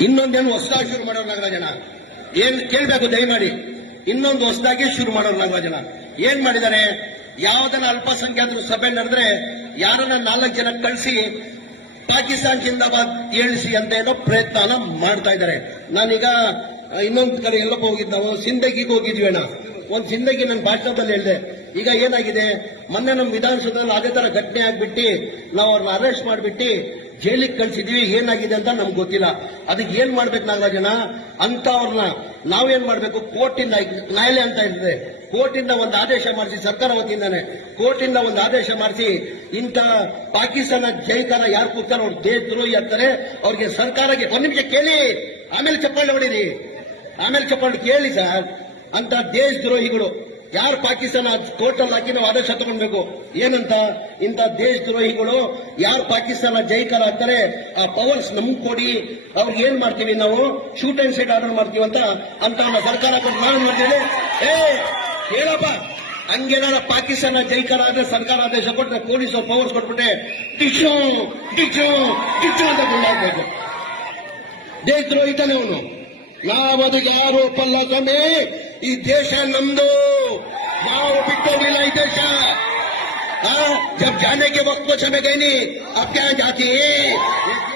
ಇನ್ನೊಂದೇನು ಹೊಸದಾಗಿ ಶುರು ಮಾಡೋರು ನಾಗರಾಜನ ಏನ್ ಕೇಳಬೇಕು ದಯಮಾಡಿ. ಇನ್ನೊಂದು ಹೊಸದಾಗಿ ಶುರು ಮಾಡೋರು ನಾಗರಾಜನ ಏನ್ ಮಾಡಿದ್ದಾರೆ ಯಾವ್ದನ್ನ ಅಲ್ಪಸಂಖ್ಯಾತರು ಸಭೆ ನಡೆದ್ರೆ ಯಾರನ್ನ ನಾಲ್ಕು ಜನ ಕಳಿಸಿ ಪಾಕಿಸ್ತಾನ್ ಜಿಂದಾಬಾದ್ ಏಳಿಸಿ ಅಂತ ಏನೋ ಪ್ರಯತ್ನ ಮಾಡ್ತಾ ಇದ್ದಾರೆ. ನಾನೀಗ ಇನ್ನೊಂದು ಕಡೆ ಎಲ್ಲಪ್ಪ ಹೋಗಿದ್ದು. ನಾವು ಸಿಂದಗಿಗೆ ಹೋಗಿದ್ವಿ ಅಣ್ಣ. ಒಂದ್ ಸಿಂದಗಿ ನನ್ನ ಭಾಷಣದಲ್ಲಿ ಹೇಳಿದೆ. ಈಗ ಏನಾಗಿದೆ? ಮೊನ್ನೆ ನಮ್ಮ ವಿಧಾನಸೌಧದಲ್ಲಿ ಅದೇ ತರ ಘಟನೆ ಆಗ್ಬಿಟ್ಟು, ನಾವು ಅವ್ರನ್ನ ಅರೆಸ್ಟ್ ಮಾಡಿಬಿಟ್ಟು ಜೈಲಿಗೆ ಕಳಿಸಿದೀವಿ, ಏನಾಗಿದೆ ಅಂತ ನಮ್ಗೆ ಗೊತ್ತಿಲ್ಲ. ಅದಕ್ಕೆ ಏನ್ ಮಾಡ್ಬೇಕು ನಾಗರಾಜನ ಅಂತ ಅವ್ರನ್ನ ನಾವೇನ್ ಮಾಡ್ಬೇಕು? ಕೋರ್ಟಿಂದ, ನ್ಯಾಯಾಲಯ ಅಂತ ಇರ್ತದೆ. ಕೋರ್ಟಿಂದ ಒಂದು ಆದೇಶ ಮಾಡಿಸಿ, ಸರ್ಕಾರ ವತಿಯಿಂದಾನೆ ಕೋರ್ಟಿಂದ ಒಂದು ಆದೇಶ ಮಾಡಿಸಿ, ಇಂಥ ಪಾಕಿಸ್ತಾನ ಜೈಕಾರ ಯಾರು ಕೂತಾರೋ ಅವ್ರು ದೇಶದ್ರೋಹಿ ಅಂತಾರೆ ಅವ್ರಿಗೆ ಸರ್ಕಾರಕ್ಕೆ ಒಂದ್ ನಿಮಿಷ ಕೇಳಿ. ಆಮೇಲೆ ಚಪ್ಪಾಳೆ ಹೊಡೀರಿ. ಆಮೇಲೆ ಚಪ್ಪಾಳೆ ಕೇಳಿ ಸರ್. ಅಂತ ದೇಶದ್ರೋಹಿಗಳು ಯಾರು ಪಾಕಿಸ್ತಾನ ಕೋರ್ಟಲ್ಲಿ ಹಾಕಿ ನಾವು ಆದೇಶ ತಗೊಳ್ಬೇಕು? ಏನಂತ? ಇಂಥ ದೇಶದ್ರೋಹಿಗಳು ಯಾರು ಪಾಕಿಸ್ತಾನ ಜೈಕಾರ ಆಗ್ತಾರೆ, ಆ ಪವರ್ಸ್ ನಮ್ಗೆ ಕೊಡಿ, ಅವ್ರಿಗೆ ಏನ್ ಮಾಡ್ತೀವಿ ನಾವು? ಶೂಟ್ ಅಂಡ್ ಸೈಡ್ ಆರ್ಡರ್ ಮಾಡ್ತೀವಿ ಅಂತ ಅಂತ ಸರ್ಕಾರ ಕೊಟ್ಟು ನಾನು ಮಾಡ್ತೀವಿ? ಏ ಹೇಳಪ್ಪ ಹಂಗೇನಾರ ಪಾಕಿಸ್ತಾನ ಜೈಕಾರ ಆದ್ರೆ ಸರ್ಕಾರ ಆದೇಶ ಕೊಟ್ಟರೆ ಪೊಲೀಸ್ ಪವರ್ಸ್ ಕೊಟ್ಬಿಟ್ಟೆ ಟಿಚು ಟಿಚು ಟಿಚು ಅಂತ ಗುಂಡಾಗ್ಬೇಕು ದೇಶದ್ರೋಹಿತಾನೆ ಅವನು. ನಾವದು ಯಾರು ಒಪ್ಪಲ್ಲ ಸ್ವಾಮಿ? ಈ ದೇಶ ನಮ್ದು. यहाँ ओपिको रिलाइटेश जब जाने के वक्त को समय नहीं अब क्या जाती है?